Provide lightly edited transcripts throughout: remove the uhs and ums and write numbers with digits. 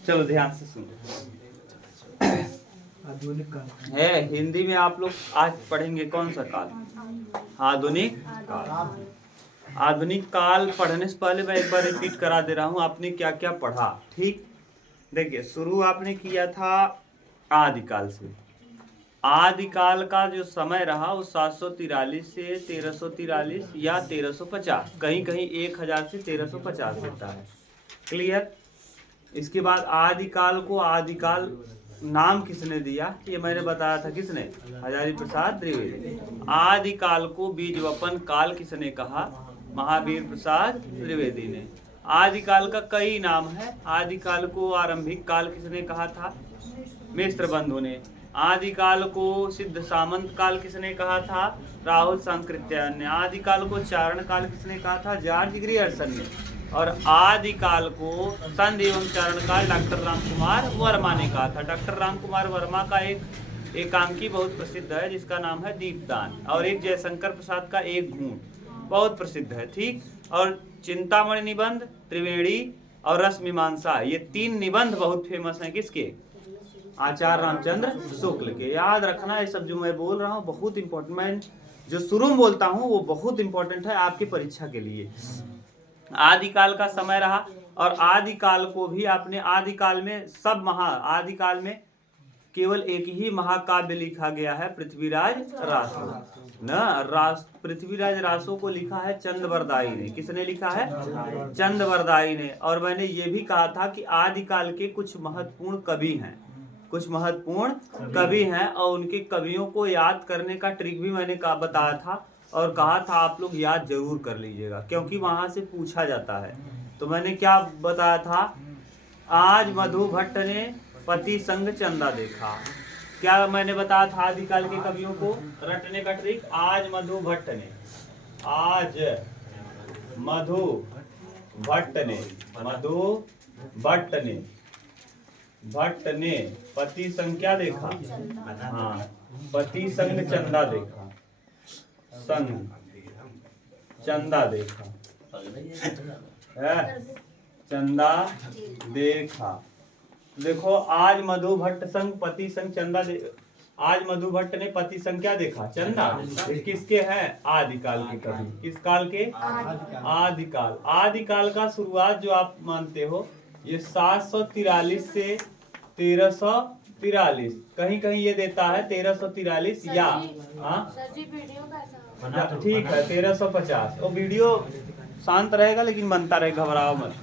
चलो ध्यान से सुनो। आधुनिक काल है हिंदी में आप लोग आज पढ़ेंगे कौन सा काल? आधुनिक काल। आधुनिक काल पढ़ने से पहले मैं एक बार रिपीट करा दे रहा हूँ आपने क्या क्या पढ़ा। ठीक, देखिए शुरू आपने किया था आदिकाल से। आदिकाल का जो समय रहा वो 743 से 1343 या 1350, कहीं कहीं 1000 से 1350 होता है। क्लियर? इसके बाद आदिकाल को आदिकाल नाम किसने दिया? ये मैंने बताया था, किसने? हजारी प्रसाद द्विवेदी। आदिकाल को बीजवपन काल किसने कहा? महावीर प्रसाद द्विवेदी ने। आदिकाल का कई नाम है। आदिकाल को आरंभिक काल किसने कहा था? मिश्र बंधु ने। आदिकाल को सिद्ध सामंत काल किसने कहा था? राहुल सांकृत्यायन ने। आदिकाल को चारण काल किसने कहा था? जॉर्ज ग्रियर्सन ने। और आदिकाल को संधि एवं चारण काल डॉक्टर रामकुमार वर्मा ने कहा था। डॉक्टर रामकुमार वर्मा का एक एकांकी बहुत प्रसिद्ध है जिसका नाम है दीपदान, और एक जयशंकर प्रसाद का एक घूंट बहुत प्रसिद्ध है। ठीक, और चिंतामणि निबंध, त्रिवेणी और रस मीमांसा, ये 3 निबंध बहुत फेमस हैं। किसके? आचार्य रामचंद्र शुक्ल के। याद रखना ये सब जो मैं बोल रहा हूँ बहुत इंपॉर्टेंट, मैं जो शुरू में बोलता हूँ वो बहुत इंपॉर्टेंट है आपकी परीक्षा के लिए। आदिकाल का समय रहा, और आदिकाल को भी आपने आदिकाल में सब आदिकाल में केवल एक ही महाकाव्य लिखा गया है, पृथ्वीराज रासो न। पृथ्वीराज रासो को लिखा है चंदवरदाई ने। किसने लिखा है? चंदवरदाई ने। और मैंने ये भी कहा था कि आदिकाल के कुछ महत्वपूर्ण कवि हैं, कुछ महत्वपूर्ण कवि हैं, और उनके कवियों को याद करने का ट्रिक भी मैंने बताया था, और कहा था आप लोग याद जरूर कर लीजिएगा क्योंकि वहां से पूछा जाता है। तो मैंने क्या बताया था? आज मधु भट्ट ने पति संग चंदा देखा। क्या मैंने बताया था आदिकाल के कवियों को रटने का ट्रिक? आज मधु भट्ट ने, आज मधु भट्ट ने, मधु भट्ट ने पति संग क्या देखा? हाँ, पति संग चंदा देखा, संग चंदा देखा है, चंदा देखा। देखो, आज मधु भट्ट संग पति संग चंदा आज मधु भट्ट ने पति संग क्या देखा? चंदा। किसके हैं? आदिकाल के कवि। किस काल के? आदिकाल। आदिकाल का शुरुआत जो आप मानते हो ये 743 से 1343, कहीं कहीं ये देता है 1343 या ठीक है 1350। वो वीडियो शांत रहेगा लेकिन बनता रहे, घबराओ मत।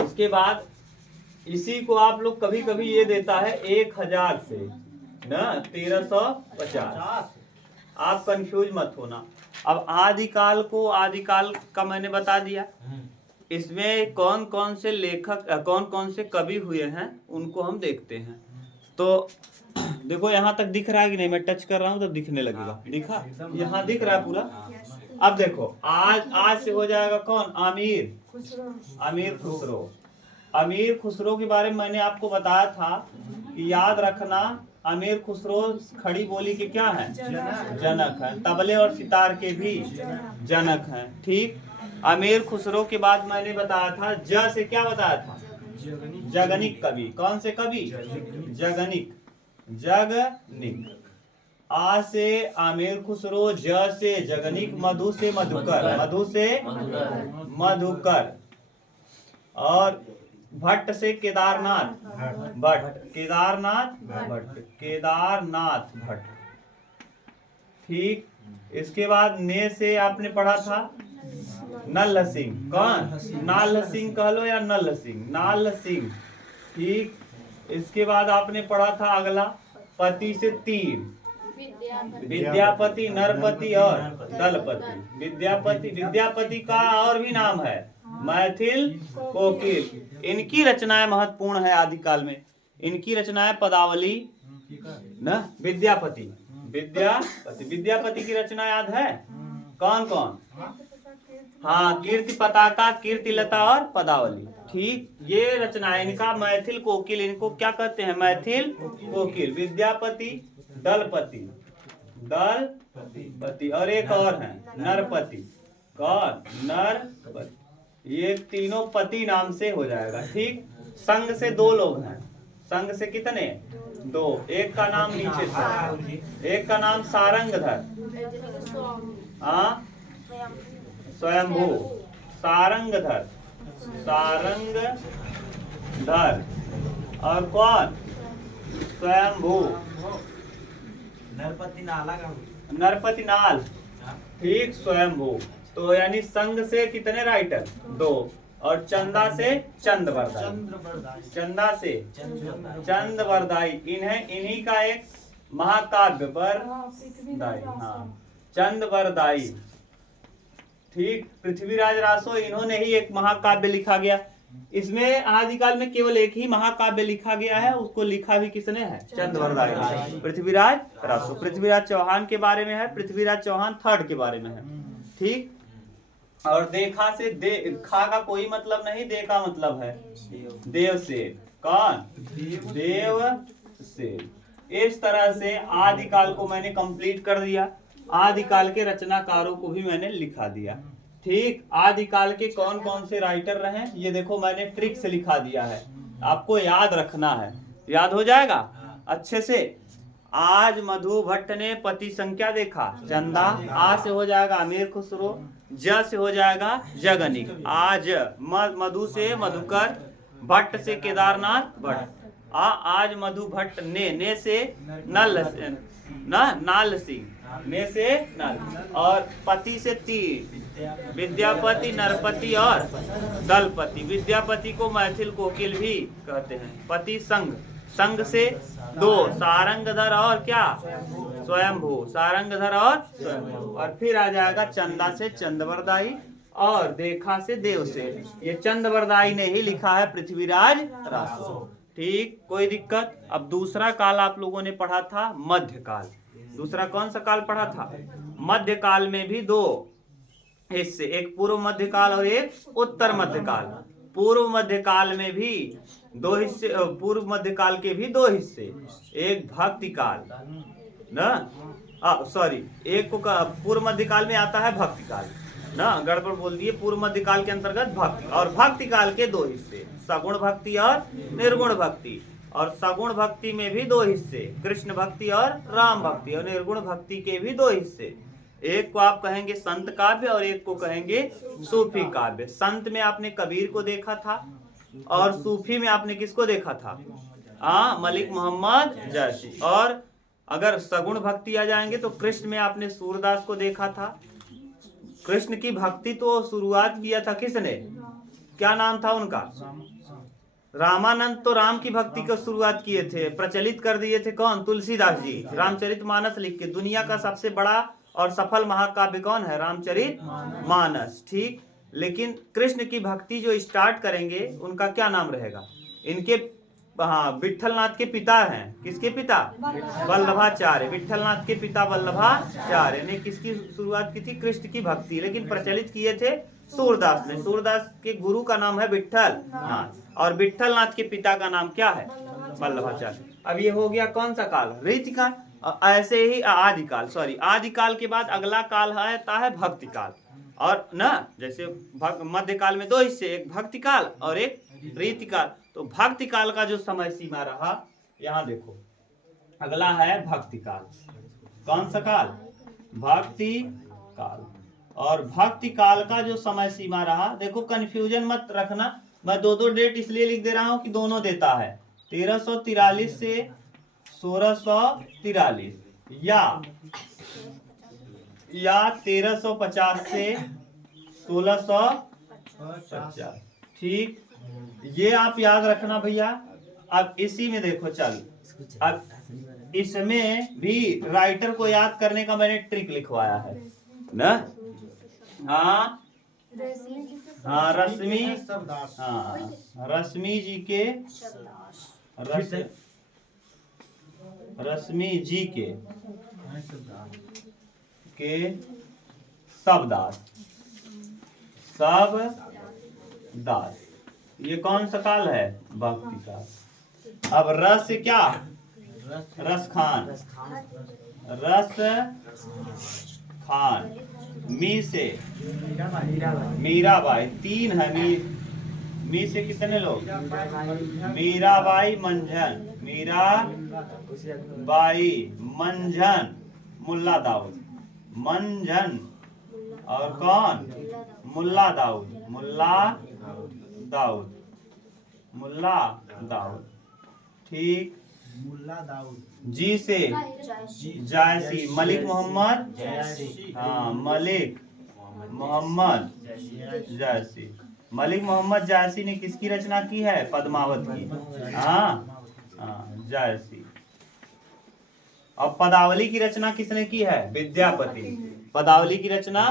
इसके बाद इसी को आप लोग कभी कभी ये देता है 1000 से ना 1350। आप कंफ्यूज मत होना। अब आदिकाल को, आदिकाल का मैंने बता दिया। इसमें कौन कौन से लेखक, कौन कौन से कवि हुए हैं उनको हम देखते हैं। तो देखो यहाँ तक दिख रहा है कि नहीं? मैं टच कर रहा हूँ तब दिखने लगेगा। दिखा? यहाँ दिख रहा है पूरा। अब देखो, आज से हो जाएगा कौन? अमीर खुसरो। अमीर खुसरो के बारे में मैंने आपको बताया था कि याद रखना, अमीर खुसरो खड़ी बोली के क्या हैं? जनक हैं। तबले और सितार के भी जनक हैं। ठीक, अमीर खुसरो के बाद मैंने बताया था ज से क्या बताया था? जगनिक कवि। कौन से कवि? जगनिक। आ से आमिर खुसरो, ज से जगनिक, मधु से मधुकर, और भट्ट से केदारनाथ भट्ट। ठीक, इसके बाद ने से आपने पढ़ा था नल्ल सिंह। कौन? नाल सिंह कह लो या नल्ल सिंह, नाल सिंह। ठीक, इसके बाद आपने पढ़ा था अगला पति से 3, विद्यापति, नरपति और दलपति। विद्यापति का और भी नाम है मैथिल कोकिल। इनकी रचनाएं महत्वपूर्ण है आदिकाल में। इनकी रचनाएं पदावली न। विद्यापति की रचना याद है? कौन कौन? हाँ, कीर्ति पताका, कीर्ति लता और पदावली। ठीक, ये रचनाएं इनका। मैथिल कोकिल, इनको क्या कहते हैं? मैथिल कोकिल। विद्यापति, दलपति, और एक और है नरपति। कौन? नरपति। ये तीनों पति नाम से हो जाएगा। ठीक, संग से दो लोग हैं, संग से कितने? दो। एक का नाम नीचे था, एक का नाम सारंगधर, हाँ स्वयंभू, सारंगधर, सारंगधर, और कौन? स्वयंभू, नरपति नाला का नरपति नाल, ठीक, स्वयंभू। तो यानी संघ से कितने राइटर? दो। और चंदा से चंद्रवरदाई, चंदा से चंद्रवरदाई, इन्हीं का एक महाकाव्य वरदाई, हाँ चंद्रवरदाई, ठीक। पृथ्वीराज रासो, इन्होंने ही एक महाकाव्य लिखा गया। इसमें आदिकाल में केवल एक ही महाकाव्य लिखा गया है, उसको लिखा भी किसने है? चंद्रवरदाई, पृथ्वीराज रासो। पृथ्वीराज चौहान के बारे में है, पृथ्वीराज चौहान थर्ड के बारे में है, ठीक। और देखा से खा का कोई मतलब नहीं, दे का मतलब है देव से। कौन? देव से। इस तरह से आदिकाल को मैंने कंप्लीट कर दिया, आदिकाल के रचनाकारों को भी मैंने लिखा दिया, ठीक। आदिकाल के कौन कौन से राइटर रहे ये देखो मैंने ट्रिक से लिखा दिया है, आपको याद रखना है, याद हो जाएगा अच्छे से। आज मधु भट्ट ने पति संख्या देखा, चंदा, आ से हो जाएगा अमीर खुसरो, ज से हो जाएगा जगनिक, आज मधु से मधुकर, भट्ट से केदारनाथ भट्ट, आज मधु भट्ट, ने से नल, नाल सिंह, ने से नल, और पति से तीन, विद्यापति, नरपति और दलपति। विद्यापति को मैथिल कोकिल भी कहते हैं। पति संघ, संघ से दो, सारंगधर और क्या? स्वयंभू, सारंगधर और स्वयंभू। और फिर आ जाएगा चंदा से चंद्रवरदाई और देखा से देव से। ये चंद्रवरदाई ने ही लिखा है पृथ्वीराज रासो, ठीक। कोई दिक्कत? अब दूसरा काल आप लोगों ने पढ़ा था मध्यकाल। दूसरा कौन सा काल पढ़ा था? मध्यकाल में भी दो हिस्से, एक पूर्व मध्यकाल और एक उत्तर मध्यकाल। पूर्व मध्यकाल में भी दो हिस्से, पूर्व मध्यकाल के भी दो हिस्से, एक भक्ति काल ना, सॉरी, एक को पूर्व मध्यकाल में आता है भक्ति काल ना, गड़बड़ बोल दिए। पूर्व मध्यकाल के अंतर्गत भक्ति, और भक्ति काल के दो हिस्से, सगुण भक्ति और निर्गुण भक्ति। और सगुण भक्ति में भी दो हिस्से, कृष्ण भक्ति और राम भक्ति। और निर्गुण भक्ति के भी दो हिस्से, एक को आप कहेंगे संत काव्य और एक को कहेंगे सूफी काव्य। संत में आपने कबीर को देखा था और सूफी में आपने किसको देखा था? मलिक मोहम्मद जैसी। और अगर सगुण भक्ति आ जाएंगे तो कृष्ण में आपने सूरदास को देखा था। कृष्ण की भक्ति तो शुरुआत किया था किसने? क्या नाम था उनका? रामानंद। तो राम की भक्ति को शुरुआत किए थे, प्रचलित कर दिए थे कौन? तुलसीदास जी। रामचरितमानस लिख के। दुनिया का सबसे बड़ा और सफल महाकाव्य कौन है? रामचरितमानस, ठीक। लेकिन कृष्ण की भक्ति जो स्टार्ट करेंगे उनका क्या नाम रहेगा? इनके विट्ठलनाथ के पिता हैं। किसके पिता? वल्लभाचार्य। विट्ठलनाथ के पिता वल्लभाचार्य ने किसकी शुरुआत की थी? कृष्ण की भक्ति, लेकिन प्रचलित किए थे सूरदास ने। सूरदास के गुरु का नाम है विट्ठलनाथ और विट्ठलनाथ के पिता का नाम क्या है? वल्लभाचार्य। अब ये हो गया कौन सा काल? रीतिकाल। ऐसे ही आदिकाल, सॉरी, आदिकाल के बाद अगला काल आता है भक्ति काल। और ना, जैसे मध्यकाल में दो हिस्से, एक भक्ति काल और एक रीतिकाल। तो भक्ति काल का जो समय सीमा रहा, यहाँ देखो, अगला है भक्ति काल। कौन सा काल? भक्ति काल। और भक्ति काल का जो समय सीमा रहा, देखो कंफ्यूजन मत रखना, मैं दो दो डेट इसलिए लिख दे रहा हूँ कि दोनों देता है। 1343 से 1643 या 1350 से 1650, ठीक। ये आप याद रखना भैया। अब इसी में देखो, चल, अब इसमें भी राइटर को याद करने का मैंने ट्रिक लिखवाया है ना। रश्मि जी के शब्दार्थ। ये कौन सा काल है? भक्ति काल। अब रस से क्या? रस खान। मी से मीराबाई। तीन है, मी से कितने लोग? मीराबाई मंझन, मीराबाई मंझन, मुल्ला दाऊद, मंझन और कौन? मुल्ला दाऊद, मुल्ला दाऊद, मुल्ला दाऊद। ठीक। मुल्ला दाऊद। जी से जायसी, मलिक मोहम्मद, हाँ मलिक मोहम्मद जायसी। मलिक मोहम्मद जायसी ने किसकी रचना की है? पद्मावत की। हाँ हाँ जायसी। अब पदावली की रचना किसने की है? विद्यापति। पदावली की रचना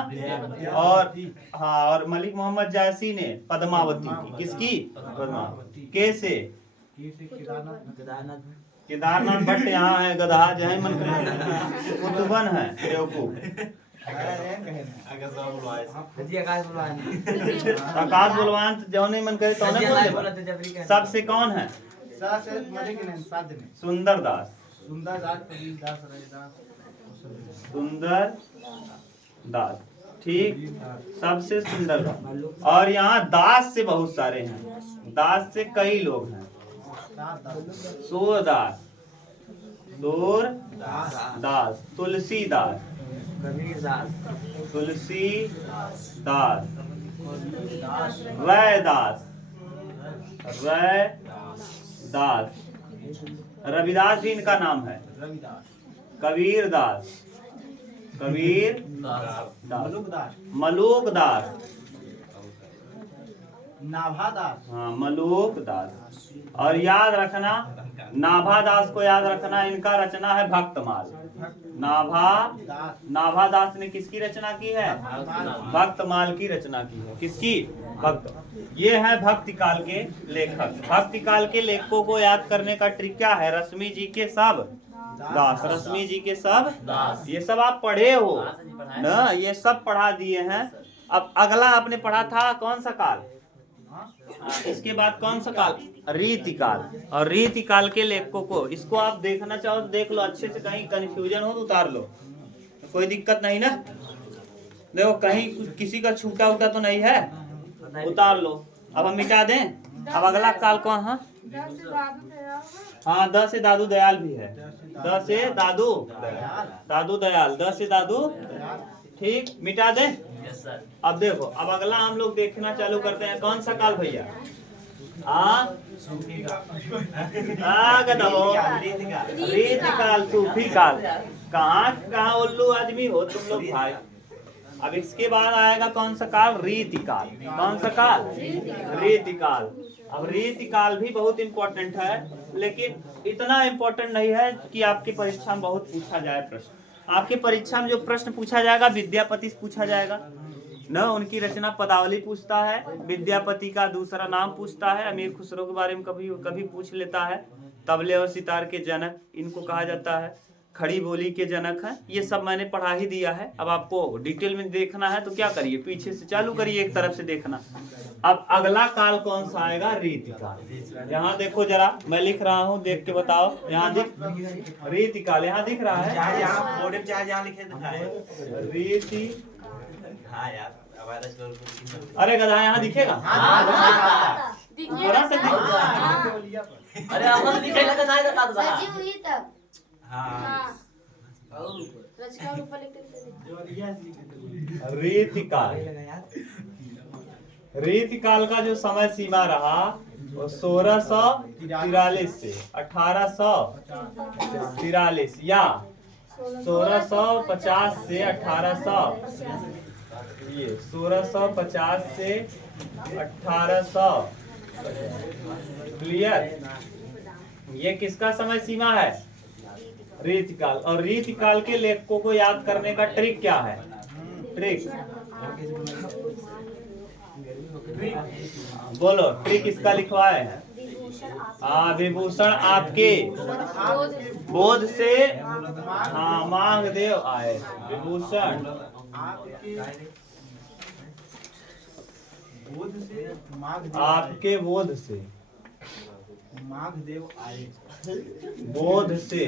और हाँ, और मलिक मोहम्मद जायसी ने पद्मावती की। किसकी? पद्मावती। कैसे? केदारनाथ भट्ट यहाँ है, गधा जय मन करे कुतुबन है बेवकूफ। आकाश बलवान जौने मन करे तौने बोल। सबसे कौन है? सुंदर दास, सुंदर दास। ठीक। सबसे सुंदर दास। और यहाँ दास से बहुत सारे हैं, दास से कई लोग हैं। सूरदास, सूरदास, तुलसीदास, तुलसीदास, रैदास, रैदास। रविदास भी इनका नाम है। कबीरदास, कबीरदास, मलूकदास, नाभादास, हाँ मलूकदास। और याद रखना, नाभादास को याद रखना, इनका रचना है भक्तमाल। नाभादास ने किसकी रचना की है? भक्तमाल की रचना की है। किसकी? भक्त। ये है भक्ति काल के लेखक। भक्ति काल के लेखकों को याद करने का ट्रिक क्या है? रश्मि जी के सब दास, रश्मि जी के सब दास। ये सब आप पढ़े हो ना, ये सब पढ़ा दिए हैं। अब अगला आपने पढ़ा था कौन सा काल? इसके बाद कौन सा काल? रीतिकाल। और रीतिकाल के लेखकों को, इसको आप देखना चाहो तो देख लो अच्छे से, कहीं कंफ्यूजन हो तो उतार लो, कोई दिक्कत नहीं ना। देखो कहीं किसी का छूटा उटा तो नहीं है, उतार लो। अब हम मिटा दें। अब अगला काल कौन? हाँ हाँ, द से दादू दयाल भी है। द से दादू, दादू दयाल, द से दादू। ठीक, मिटा दें। अब देखो, अब अगला हम लोग देखना चालू करते हैं। कौन सा काल भैया? रीतिकाल, सूफी काल। कहाँ उल्लू आदमी हो तुम लोग भाई। अब इसके बाद आएगा कौन सा काल? रीतिकाल। कौन सा काल? रीतिकाल। अब रीतिकाल भी बहुत इंपॉर्टेंट है, लेकिन इतना इंपॉर्टेंट नहीं है कि आपकी परीक्षा में बहुत पूछा जाए प्रश्न। आपकी परीक्षा में जो प्रश्न पूछा जाएगा विद्यापति से पूछा जाएगा न। उनकी रचना पदावली पूछता है, विद्यापति का दूसरा नाम पूछता है, अमीर खुसरो के बारे में कभी कभी पूछ लेता है, तबले और सितार के जनक इनको कहा जाता है, खड़ी बोली के जनक हैं। ये सब मैंने पढ़ा ही दिया है। अब आपको डिटेल में देखना है तो क्या करिए, पीछे से चालू करिए, एक तरफ से देखना। अब अगला काल कौन सा आएगा? रीतिकाल। यहाँ देखो जरा, मैं लिख रहा हूँ, देख के बताओ। यहाँ दिख रीतिकाल, यहाँ दिख रहा है रीति। अरे गधा, यहाँ दिखेगा? थोड़ा सा रीतिकाल। रीतिकाल का जो समय सीमा रहा वो 1643 से 1843 या 1650 से 1650 से 1800। क्लियर? ये किसका समय सीमा है? रीतिकाल। और रीतिकाल के लेखकों को याद करने का ट्रिक क्या है? ट्रिक बोलो, ट्रिक इसका लिखवाए हैं। विभूषण आपके बोध से, हाँ मांगदेव आए। विभूषण आपके बोध से, मांगदेव आए। बोध से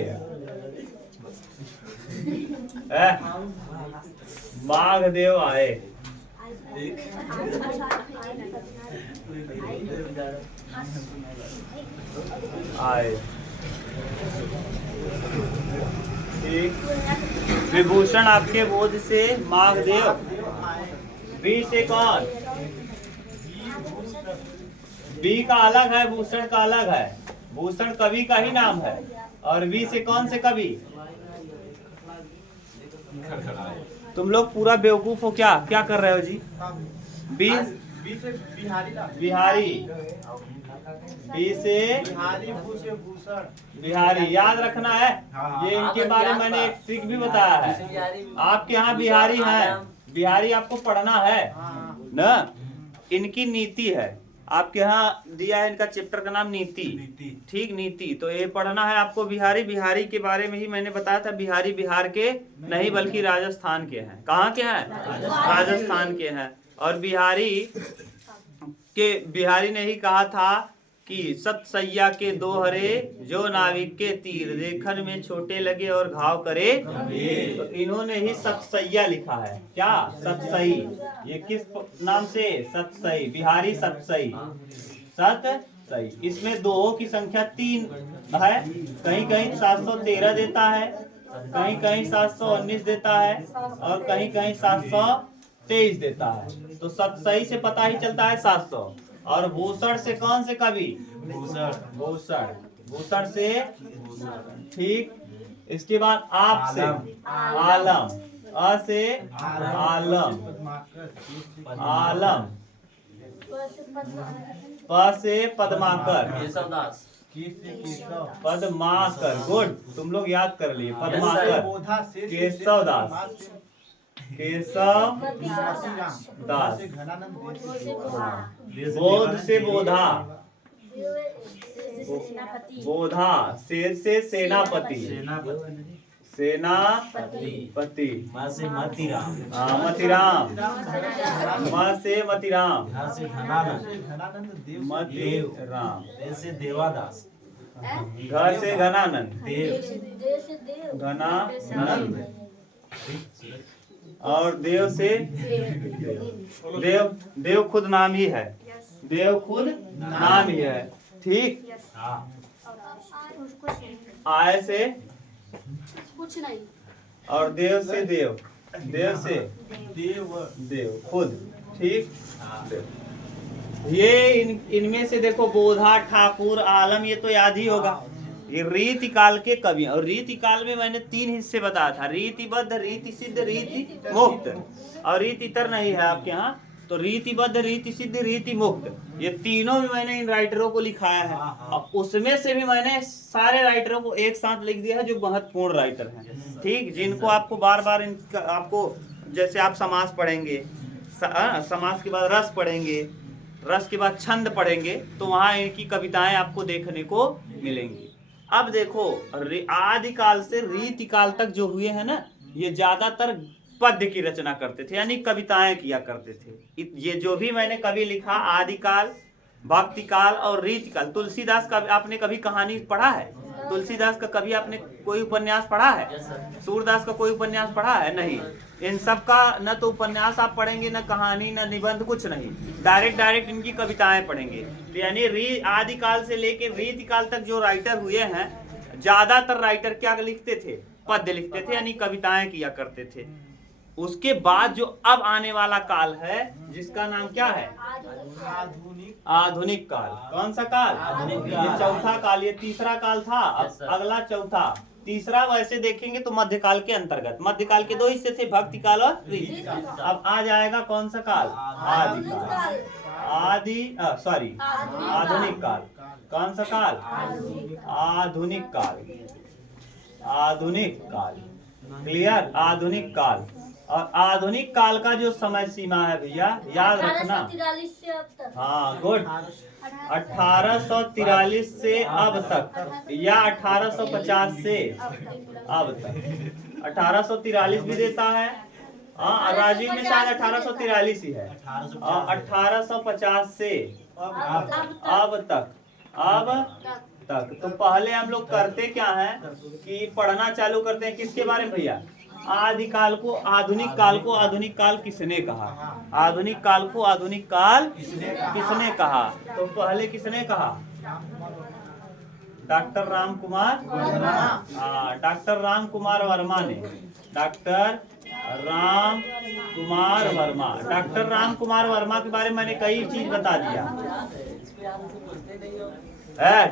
मांगदेव आए। आय। ठीक। विभूषण आपके बोध से माघदेव। बी से कौन? बी का अलग है, भूषण का अलग है। भूषण कवि का ही नाम है। और बी से कौन से कवि? तुम लोग पूरा बेवकूफ हो क्या? क्या कर रहे हो जी? बी से बिहारी दास। बिहारी। बी से बिहारी, भू से भूषण। बिहारी याद रखना है। ये इनके बारे में मैंने एक ट्रिक भी बताया है। आपके यहाँ बिहारी है, बिहारी आपको पढ़ना है ना। इनकी नीति है, आपके यहाँ दिया है इनका चैप्टर का नाम नीति। ठीक, नीति। तो ये पढ़ना है आपको बिहारी। बिहारी के बारे में ही मैंने बताया था। बिहारी बिहार के नहीं बल्कि राजस्थान के हैं। कहाँ के हैं? राजस्थान के हैं। और बिहारी ने ही कहा था कि सतसैया के दोहरे जो नाविक के तीर देखन में छोटे लगे और घाव करे। तो इन्होंने ही सतसैया लिखा है। क्या? सतसई। ये किस नाम से? सतसई। बिहारी सतसई। सतसई। इसमें दो की संख्या 3 है। कहीं कहीं 713 देता है, कहीं कहीं 719 देता है, और कहीं कहीं 723 देता है। तो सतसई से पता ही चलता है 700। और भूषण से कौन से कवि? भूषण। भूषण। भूषण से। ठीक। इसके बाद आप से आलम। अ से आलम। आलम। प से पद्माकर। पद्माकर। गुड, तुम लोग याद कर लिए। पद्माकर। केशव दास। केशव दास। बोध से बोधा। बोधा। शेर से सेनापति। सेनापति। मतीराम। मतीराम। म से मतीराम। मतीराम। से देवादास। घ से घनानंद। देव। घनानंद। और देव से देव। देव खुद नाम ही है। देव खुद नाम ही है। ठीक। आय से कुछ नहीं। और देव से देव। देव से देव खुद। ठीक। ये इनमें से देखो बोधा, ठाकुर, आलम, ये तो याद ही होगा। ये रीति काल के कवि। और रीति काल में मैंने 3 हिस्से बताया था। रीतिबद्ध, रीति सिद्ध, रीति मुक्त। और रीति इतर नहीं है आपके यहाँ। तो रीतिबद्ध, रीति सिद्ध, रीति मुक्त, ये तीनों में मैंने इन राइटरों को लिखाया है। और उसमें से भी मैंने सारे राइटरों को एक साथ लिख दिया है जो महत्वपूर्ण राइटर हैं। ठीक, जिनको आपको बार बार आपको, जैसे आप समास पढ़ेंगे, समास के बाद रस पढ़ेंगे, रस के बाद छंद पढ़ेंगे, तो वहाँ इनकी कविताएं आपको देखने को मिलेंगी। अब देखो, आदिकाल से रीतिकाल तक जो हुए हैं ना, ये ज्यादातर पद्य की रचना करते थे, यानी कविताएं किया करते थे। ये जो भी मैंने कवि लिखा, आदिकाल, भक्तिकाल और रीतिकाल। तुलसीदास का आपने कभी कहानी पढ़ा है? तुलसीदास का कभी आपने कोई उपन्यास पढ़ा है? सूरदास का कोई उपन्यास पढ़ा है? नहीं। इन सब का न तो उपन्यास आप पढ़ेंगे, न कहानी, न निबंध, कुछ नहीं। डायरेक्ट इनकी कविताएं पढ़ेंगे। यानी आदिकाल से लेकर रीतिकाल तक जो राइटर हुए हैं, ज्यादातर राइटर क्या लिखते थे? पद्य लिखते थे, यानी कविताएं किया करते थे। उसके बाद जो अब आने वाला काल है, जिसका नाम क्या है? आधुनिक काल। कौन सा काल? ये चौथा काल। ये तीसरा काल था, अगला चौथा। तीसरा वैसे देखेंगे तो मध्यकाल के अंतर्गत। मध्यकाल के 2 हिस्से थे, भक्ति काल और रीति काल। अब आ जाएगा कौन सा काल? आदिकाल। आधुनिक काल। कौन सा काल? आधुनिक काल। आधुनिक काल। क्लियर? आधुनिक काल। और आधुनिक काल का जो समय सीमा है भैया, याद रखना। 1843 से अब तक। हाँ, गुड। 1843 से अब तक, या 1850 से अब तक। 1843 भी देता है। हाँ, राजीव में शायद 1843 ही है। और 1850 से अब तक। अब तक। तो पहले हम लोग करते क्या है कि पढ़ना चालू करते हैं किसके बारे में भैया? आदिकाल को आधुनिक काल को आधुनिक काल किसने कहा? आधुनिक काल को आधुनिक काल किसने कहा? तो पहले किसने कहा? डॉक्टर राम कुमार वर्मा। डॉक्टर राम कुमार वर्मा ने। डॉक्टर राम कुमार वर्मा। डॉक्टर राम कुमार वर्मा के बारे में मैंने कई चीज बता दिया।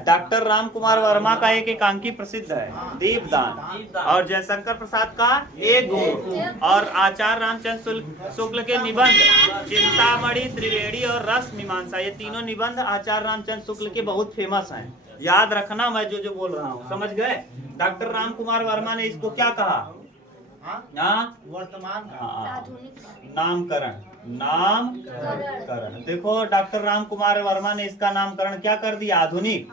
डॉक्टर राम कुमार वर्मा का एक एकांकी प्रसिद्ध है, दीपदान, और जयशंकर प्रसाद का एक गुण, और आचार्य रामचंद्र शुक्ल के निबंध चिंतामणि, त्रिवेणी और रस मीमांसा, ये तीनों निबंध आचार्य रामचंद्र शुक्ल के बहुत फेमस हैं। याद रखना मैं जो जो बोल रहा हूँ, समझ गए? डॉक्टर राम कुमार वर्मा ने इसको क्या कहा? वर्तमान नामकरण। नामकरण। देखो डॉक्टर राम कुमार वर्मा ने इसका नामकरण क्या कर दिया? आधुनिक।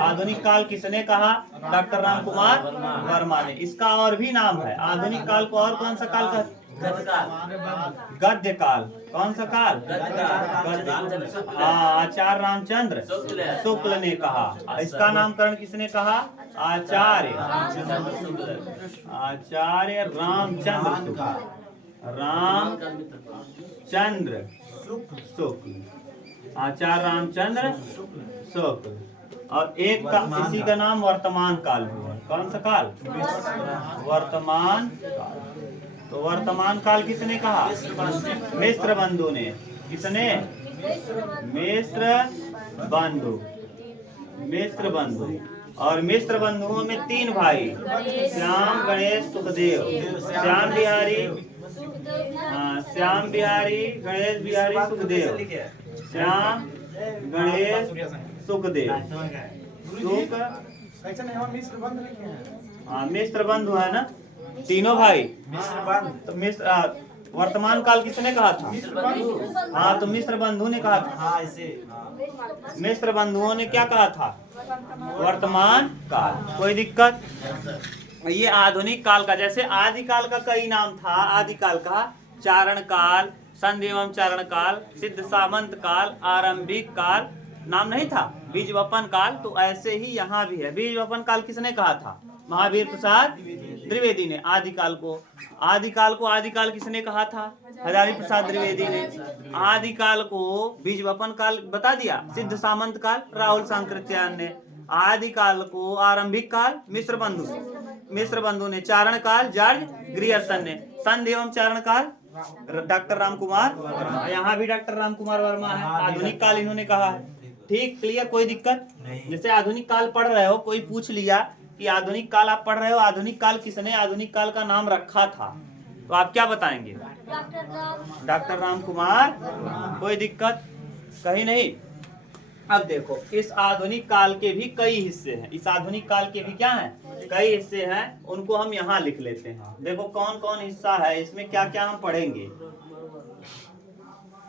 आधुनिक काल किसने कहा? डॉक्टर राम कुमार वर्मा ने। इसका और भी नाम है आधुनिक काल को। और कौन सा काल का? गद्य काल। कौन सा काल? आचार्य रामचंद्र शुक्ल ने कहा। इसका नामकरण किसने कहा? आचार्य रामचंद्र शुक्ल। रामचंद्र शुक्ल। आचार्य रामचंद्र शुक्ल। और एक का इसी का नाम वर्तमान काल हुआ। कौन सा काल? वर्तमान काल। तो वर्तमान काल किसने कहा? मिश्र बंधु ने। किसने? मिश्र बंधु। मिश्र बंधु। और मिश्र बंधुओं में 3 भाई, श्याम, गणेश, सुखदेव। श्याम बिहारी, गणेश बिहारी, सुखदेव। श्याम, गणेश, सुखदेव। मिश्र बंधु है ना, तीनों भाई। तो मिश्र वर्तमान काल किसने कहा था? तो मिश्र बंधु ने कहा था। मिश्र बंधुओं ने क्या कहा था? वर्तमान काल। कोई दिक्कत? ये आधुनिक काल का, जैसे आदिकाल का कई नाम था। आदिकाल का चारण काल, संधि एवं चारण काल, सिद्ध सामंत काल, आरंभिक काल नाम नहीं था, बीज वपन काल। तो ऐसे ही यहाँ भी है। बीज वपन काल किसने कहा था? महावीर प्रसाद द्विवेदी ने। आदिकाल को आदिकाल किसने कहा था? हजारी प्रसाद द्विवेदी ने। आदिकाल को बीज वपन काल बता दिया। सिद्ध सामंत काल राहुल सांकृत्यायन ने। आदिकाल को आरंभिक काल मिश्र बंधु ने। चारण काल जॉर्ज ग्रियर्सन ने। संधि एवं चारण काल डॉक्टर राम कुमार वर्मा। यहाँ भी डॉक्टर राम कुमार वर्मा है। आधुनिक काल इन्होंने कहा है। ठीक, क्लियर? कोई दिक्कत? जैसे आधुनिक काल पढ़ रहे हो, कोई पूछ लिया कि आधुनिक काल आप पढ़ रहे हो, आधुनिक काल किसने आधुनिक काल का नाम रखा था, तो आप क्या बताएंगे? डॉक्टर राम कुमार। कोई दिक्कत? कहीं नहीं। अब देखो, इस आधुनिक काल के भी कई हिस्से हैं। इस आधुनिक काल के भी क्या हैं? कई हिस्से हैं। उनको हम यहाँ लिख लेते हैं। देखो कौन कौन हिस्सा है, इसमें क्या क्या हम पढ़ेंगे।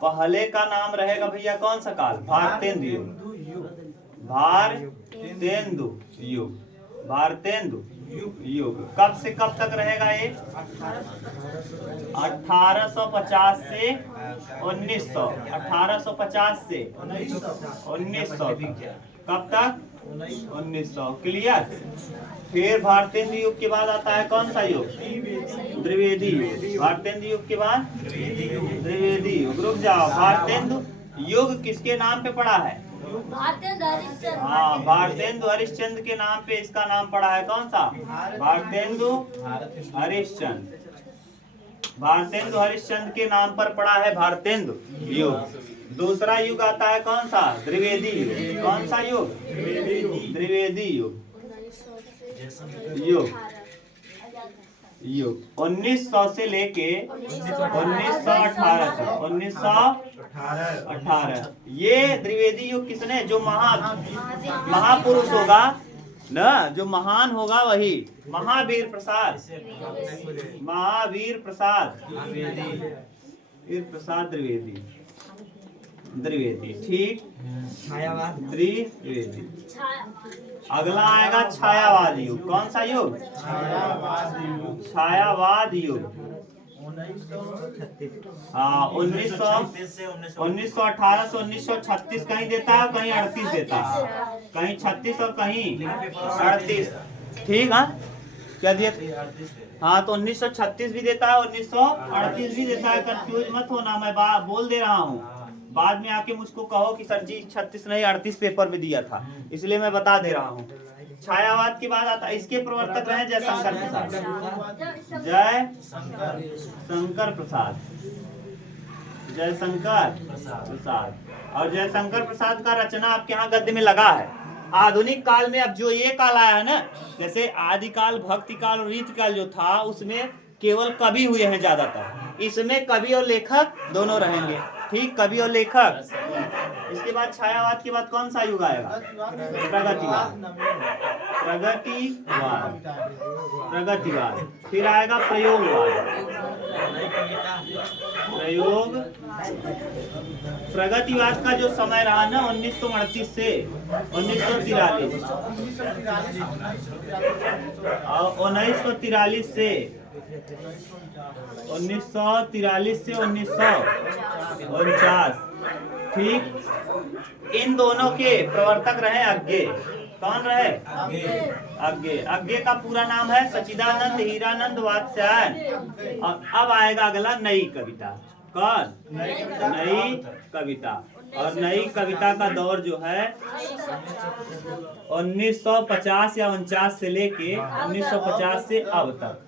पहले का नाम रहेगा भैया कौन सा काल? भारतेंदु युग। भारतेंदु युग। भारतेंदु युग। कब से कब तक रहेगा ये? 1850 से 1900। 1850 से 1900। कब तक? 1900। क्लियर? फिर भारतेंदु युग के बाद आता है कौन सा युग? द्विवेदी युग। भारतेंदु युग के बाद द्विवेदी युग। रुक जाओ, भारतेंदु युग किसके नाम पे पड़ा है? भारतेंदु हरिश्चंद्र के नाम पे इसका नाम पड़ा है। कौन सा? भारतेंदु हरिश्चंद्र। भारतेंदु हरिश्चंद्र के नाम पर पड़ा है भारतेंदु युग। दूसरा युग आता है कौन सा? द्विवेदी युग। कौन सा युग? द्विवेदी युग। 1900 से लेके 1918 तक। 1918 ये द्विवेदी युग किसने? जो महापुरुष होगा ना, जो महान होगा वही। महावीर प्रसाद द्विवेदी। ठीक। द्विवेदी। अगला आएगा छायावाद युग। कौन सा युग? छायावाद युग। 1918 से 1936 कहीं देता है, कहीं 38 देता है। कहीं 36 और कहीं 38। ठीक है। क्या दिया? हाँ, तो 1936 भी देता है, 1938 भी देता है। कंफ्यूज मत होना, मैं बोल दे रहा हूँ, बाद में आके मुझको कहो कि सर जी 36 नहीं 38 पेपर में दिया था, इसलिए मैं बता दे रहा हूँ। छायावाद की बात आता है, इसके प्रवर्तक रहे जयशंकर प्रसाद। जय शंकर प्रसाद, जयशंकर प्रसाद। और जयशंकर प्रसाद का रचना आपके यहाँ गद्य में लगा है। आधुनिक काल में अब जो ये काल आया है ना, जैसे आदिकाल, भक्ति काल और रीति काल जो था, उसमें केवल कवि हुए हैं ज्यादातर। इसमें कवि और लेखक दोनों रहेंगे, ठीक, कवि और लेखक। इसके बाद छायावाद के बाद कौन सा युग आएगा? प्रगतिवाद, प्रगतिवाद, प्रगतिवाद। फिर आएगा प्रयोगवाद, प्रयोग। प्रगतिवाद का जो समय रहा ना 1938 से 1943 और 1943 से 1949, ठीक। इन दोनों के प्रवर्तक रहे अज्ञे। कौन रहे? अज्ञे। अज्ञे का पूरा नाम है सच्चिदानंद हीरानंद वात्स्यायन। और अब आएगा अगला नई कविता। कौन? नई कविता। और नई कविता का दौर जो है 1950 या 49 से लेके 1950 से अब तक,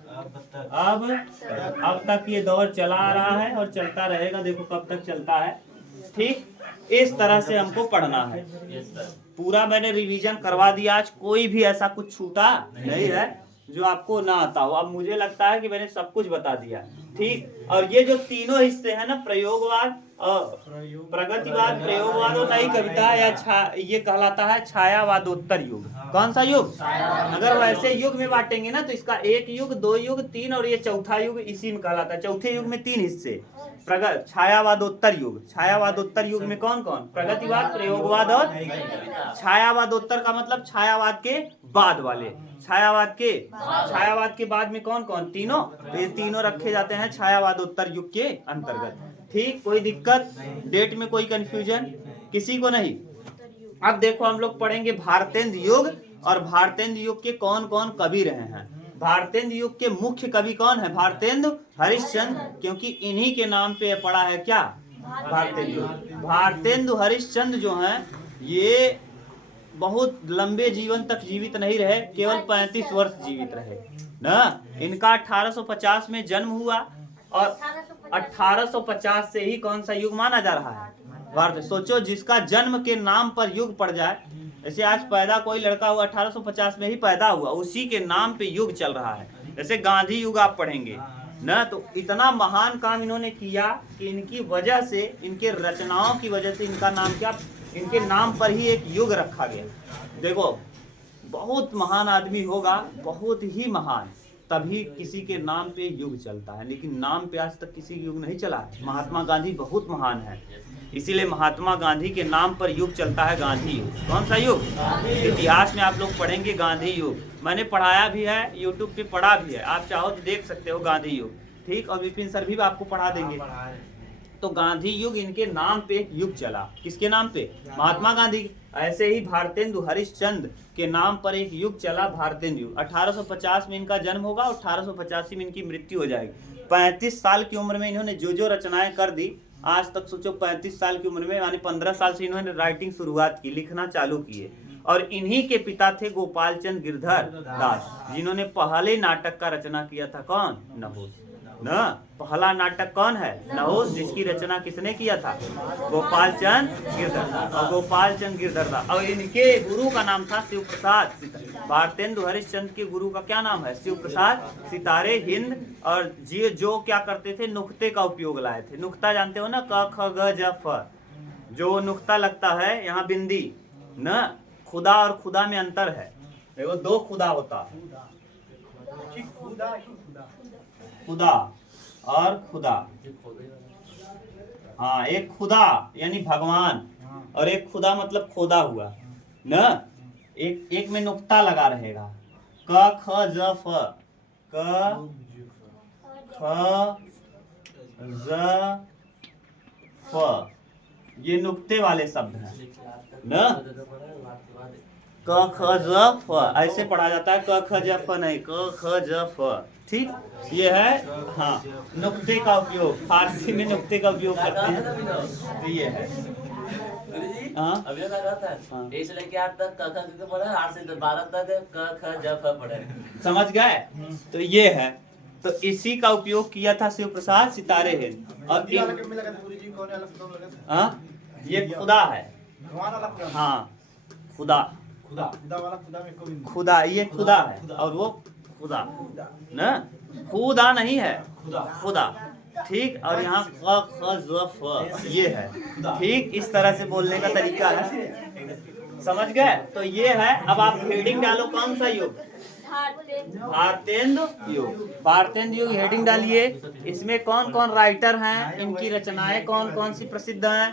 अब तक ये दौर चला आ रहा है और चलता रहेगा। देखो कब तक चलता है, ठीक। इस तरह से हमको पढ़ना है। पूरा मैंने रिवीजन करवा दिया आज, कोई भी ऐसा कुछ छूटा नहीं है जो आपको ना आता हो। अब मुझे लगता है कि मैंने सब कुछ बता दिया, ठीक। और ये जो तीनों हिस्से हैं ना, प्रयोगवाद, प्रगतिवाद, प्रयोगवाद और नई कविता, या ये कहलाता है छायावादोत्तर युग। कौन सा युग? अगर वैसे युग में बांटेंगे ना तो इसका एक युग, दो युग, तीन, और ये चौथा युग इसी में कहलाता है। चौथे युग में तीन हिस्से, छायावादोत्तर युग। छायावादोत्तर युग में कौन कौन? प्रगतिवाद, प्रयोगवाद और छायावादोत्तर का मतलब छायावाद के बाद वाले। छायावाद के बाद में कौन कौन? तीनों। तो ये तीनों रखे जाते हैं छायावादोत्तर युग के अंतर्गत, ठीक। कोई दिक्कत? डेट में कोई कंफ्यूजन किसी को नहीं? अब देखो हम लोग पढ़ेंगे भारतेंदु युग, और भारतेंदु युग के कौन कौन कवि रहे हैं। भारतेंदु युग के मुख्य कवि कौन है? भारतेंदु हरिश्चंद्र, क्योंकि इन्हीं के नाम पे पड़ा है क्या? भारतेंदु। भारतेंदु हरिश्चंद्र जो हैं ये बहुत लंबे जीवन तक जीवित नहीं रहे, केवल 35 वर्ष जीवित रहे ना। इनका 1850 में जन्म हुआ और 1850 से ही कौन सा युग माना जा रहा है? भारत। सोचो, जिसका जन्म के नाम पर युग पड़ जाए, जैसे आज पैदा कोई लड़का हुआ 1850 में ही पैदा हुआ, उसी के नाम पे युग चल रहा है। जैसे गांधी युग आप पढ़ेंगे ना, तो इतना महान काम इन्होंने किया कि इनकी वजह से, इनके रचनाओं की वजह से इनका नाम क्या, इनके नाम पर ही एक युग रखा गया। देखो, बहुत महान आदमी होगा, बहुत ही महान, तभी किसी के नाम पे युग चलता है, लेकिन नाम पे आज तक किसी युग नहीं चला है। महात्मा गांधी बहुत महान है, इसीलिए महात्मा गांधी के नाम पर युग चलता है, गांधी युग। कौन सा युग? इतिहास में आप लोग पढ़ेंगे गांधी युग, मैंने पढ़ाया भी है, यूट्यूब पे पढ़ा भी है, आप चाहो तो देख सकते हो गांधी युग, ठीक। और विपिन सर भी आपको पढ़ा देंगे। तो गांधी युग इनके नाम पे एक युग चला। किसके नाम पे? महात्मा गांधी। ऐसे ही भारतेंदु हरिश्चंद्र के नाम पर एक युग चला, भारतेंदु युग। 1850 में इनका जन्म होगा और 1885 में इनकी मृत्यु हो जाएगी। 35 साल की उम्र में इन्होंने जो रचनाएं कर दी, आज तक सोचो 35 साल की उम्र में, यानी 15 साल से इन्होंने राइटिंग शुरुआत की, लिखना चालू किए। और इन्हीं के पिता थे गोपाल चंद गिरधर दास, जिन्होंने पहले नाटक का रचना किया था। कौन? नहुस ना। पहला नाटक कौन है? नहुस, जिसकी रचना किसने किया था? गोपाल चंद गिरधर। और गोपाल चंद गिरधर दास, और इनके गुरु का नाम था शिव प्रसाद। भारतेंदु हरिश्चंद्र के गुरु का क्या नाम है? शिव प्रसाद सितारे हिंद। और जो क्या करते थे, नुक्ते का उपयोग लाए थे। नुक्ता जानते हो ना, क ख ग ज फ, जो नुक्ता लगता है यहाँ बिंदी न, खुदा और खुदा में अंतर है। देखो, दो खुदा होता है, खुदा और खुदा। हाँ, एक खुदा यानी भगवान, और एक खुदा मतलब खोदा हुआ न। एक में नुक्ता लगा रहेगा, क ख ज फ, क ख ज फ, ये नुक्ते वाले शब्द हैं न। क ख ज फ ऐसे पढ़ा जाता है, क ख ज फ नहीं, क ख ज फ। ठीक, ये है हाँ नुक्ते का उपयोग, फारसी में नुक्ते का उपयोग करते हैं, तो ये है हाँ अभी तक कहा था हाँ। 1 से लेके 8 तक क ख पढ़ा, 8 से 12 तक क ख ज फ पढ़ा। समझ गए? तो ये है, तो इसी का उपयोग किया था शिव प्रसाद सितारे हिंद। और हिंदी वाला किसमें लगा था गुरुजी, कौन वाला फिल्म लगा था? हाँ ये खुदा है, भगवान वाला फिल्म। हाँ खुदा, खुदा खुदा वाला, खुदा में कोई खुदा ये खुदा है और वो खुदा ना, खुदा नहीं है, खुदा। ठीक, और यहाँ क ख ज फ ये है। ठीक, इस तरह से बोलने का तरीका है, समझ गए? तो ये है। अब आप हेडिंग डालो, कौन सा युग? भारतेंदु युग। भारतेंदु युग हेडिंग डालिए। इसमें कौन कौन राइटर हैं, इनकी रचनाएं कौन कौन सी प्रसिद्ध हैं,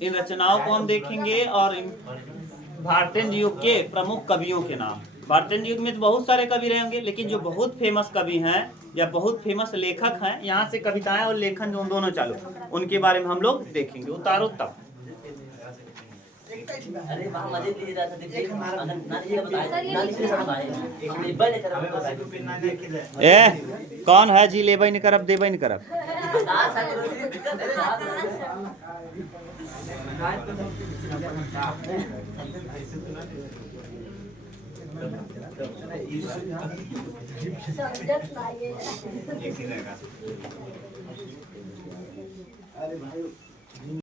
इन रचनाओं को हम देखेंगे, और भारतेंदु युग के प्रमुख कवियों के नाम। भारतेंदु युग में तो बहुत सारे कवि रहे होंगे, लेकिन जो बहुत फेमस कवि हैं या बहुत फेमस लेखक हैं, यहाँ से कविताएं और लेखन दोनों चालू, उनके बारे में हम लोग देखेंगे। उतारो तब। अरे वहाँ मजे लीजिए जाता देखिए, अगर ना लीजिएगा बताइए, ना लीजिएगा बताइए, हम लेबल लेकर आपको बताएंगे। ए कौन है जी, लेबै नहीं करब देबै नहीं करब। बता सकते हो, दिक्कत है सब्जेक्ट लाइए। अरे भाई